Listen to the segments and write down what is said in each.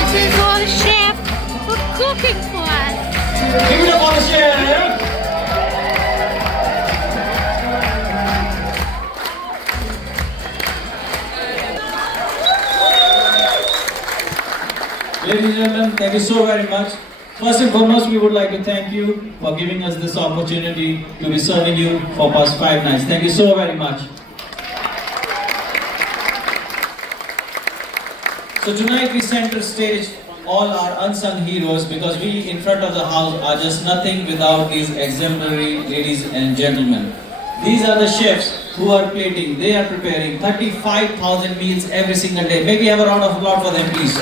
This is our chef for cooking for us. Give it up for the chef. Ladies and gentlemen, thank you so very much. First and foremost, we would like to thank you for giving us this opportunity to be serving you for past 5 nights. Thank you so very much. So tonight we center stage all our unsung heroes because we in front of the house are just nothing without these exemplary ladies and gentlemen. These are the chefs who are plating, they are preparing 35,000 meals every single day. Maybe have a round of applause for them, please.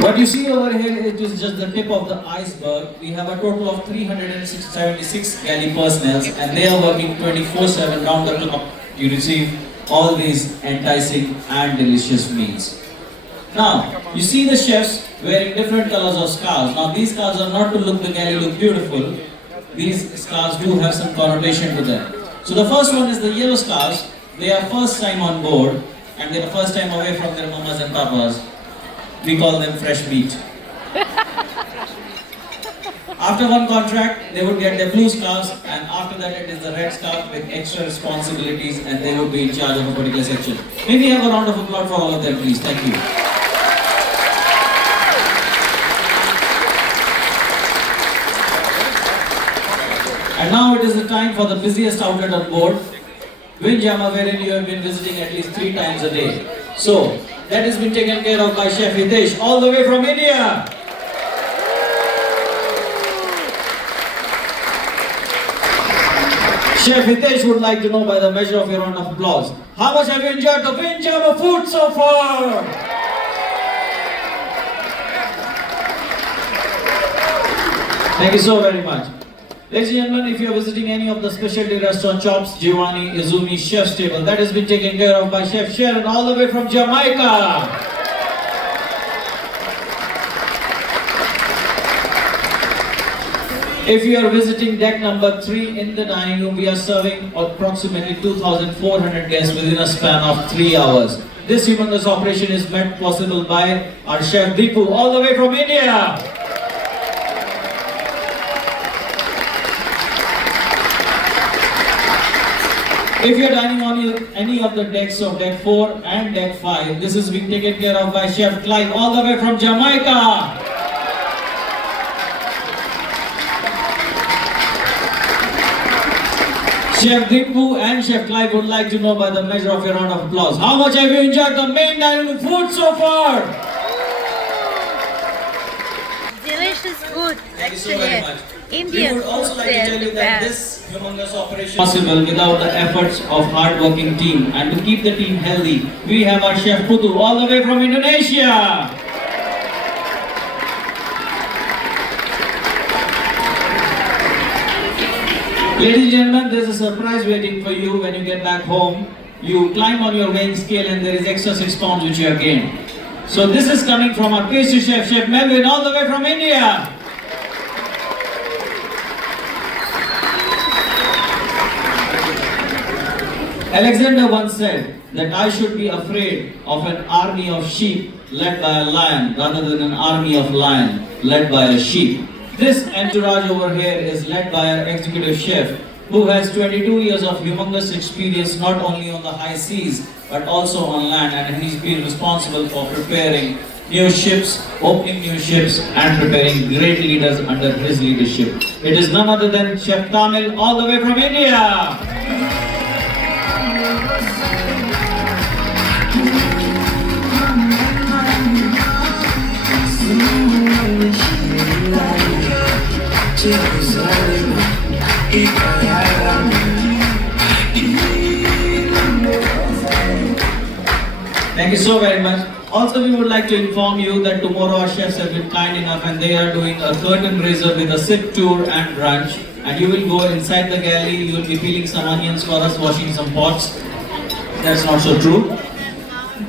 What you see over here it is just the tip of the iceberg. We have a total of 376 galley personnel and they are working 24/7 round the clock to receive all these enticing and delicious meals. Now, you see the chefs wearing different colors of scarves. Now, these scarves are not to look the galley look beautiful. These scarves do have some connotation to them. So the first one is the yellow scarves. They are first time on board and they are first time away from their mamas and papas. We call them fresh meat. After one contract, they would get their blue scarves and after that it is the red scarf with extra responsibilities and they would be in charge of a particular section. Maybe have a round of applause for all of them, please. Thank you. And now it is the time for the busiest outlet on board, Windjammer, wherein you have been visiting at least 3 times a day. So, that has been taken care of by Chef Hitesh, all the way from India. Chef Hitesh would like to know by the measure of your round of applause, how much have you enjoyed the Windjammer food so far? Thank you so very much. Ladies and gentlemen, if you are visiting any of the specialty restaurant Chops, Giovanni, Izumi, Chef's Table, that has been taken care of by Chef Sharon all the way from Jamaica. If you are visiting deck number 3 in the dining room, we are serving approximately 2,400 guests within a span of 3 hours. This humongous operation is made possible by our Chef Deepu all the way from India. If you are dining on any of the decks of deck 4 and deck 5, this is being taken care of by Chef Clive all the way from Jamaica. Chef Deepu and Chef Clive would like to know by the measure of your round of applause, how much have you enjoyed the main dining room food so far? Delicious food. Thank you so very much. Indian we would also food like to is tell you the that best. this humongous operation is possible without the efforts of hard-working team. And to keep the team healthy, we have our Chef Putu all the way from Indonesia. Ladies and gentlemen, there's a surprise waiting for you when you get back home. You climb on your weighing scale and there is extra 6 pounds which you have gained. So this is coming from our pastry chef, Chef Melvin, all the way from India. Alexander once said that I should be afraid of an army of sheep led by a lion rather than an army of lions led by a sheep. This entourage over here is led by our executive chef who has 22 years of humongous experience not only on the high seas but also on land, and he's been responsible for preparing new ships, opening new ships and preparing great leaders under his leadership. It is none other than Chef Tamil all the way from India. Thank you so very much. Also, we would like to inform you that tomorrow our chefs have been kind enough and they are doing a curtain raiser with a sit tour and brunch. And you will go inside the galley, you will be peeling some onions for us, washing some pots. That's not so true.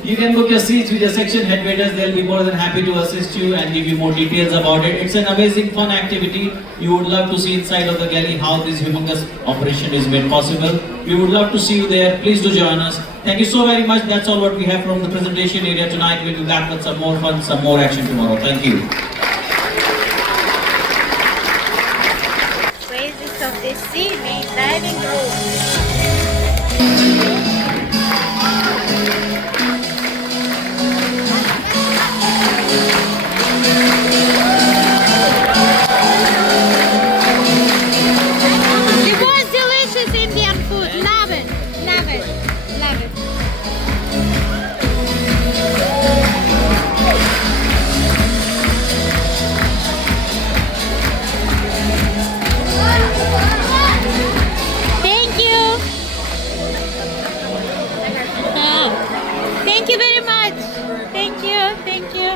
You can book your seats with your section head waiters. They'll be more than happy to assist you and give you more details about it. It's an amazing fun activity. You would love to see inside of the galley how this humongous operation is made possible. We would love to see you there. Please do join us. Thank you so very much. That's all what we have from the presentation area tonight. We'll be back with some more fun, some more action tomorrow. Thank you. Oasis of the Sea main dining room. The most delicious Indian food. Love it. Love it. Love it. Thank you. Thank you very much. Thank you. Thank you.